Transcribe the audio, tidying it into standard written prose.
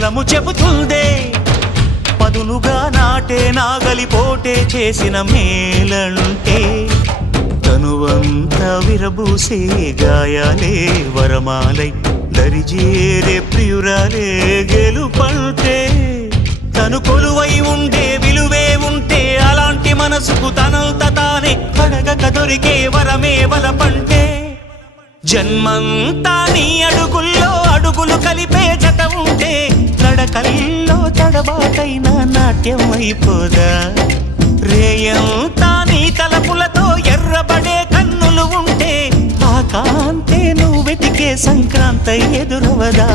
పొలము చెబుతుందే పదునుగా నాటే నాగలిపోటే చేసిన మేలంటే తనువంతా విరబూసే గాయాలే వరమాలై దరిజేరే ప్రియురాలే గెలుపంటే తను కొలువై ఉండే విలువే ఉంటే అలాంటి మనసుకు తనంత తానే అడగక దొరికే వరమే వలపంటే జన్మంతా నీ అడుగుల్లో అడుగులు కలిపే జత ఉంటే నడకల్లో తడబాటైన నాట్యం అయిపోదా రేయంతా నీ తలపులతో ఎర్రబడే కన్నులు ఉంటే ఆ కాంతే నువ్వు వెతికే సంక్రాంతి ఎదురవదా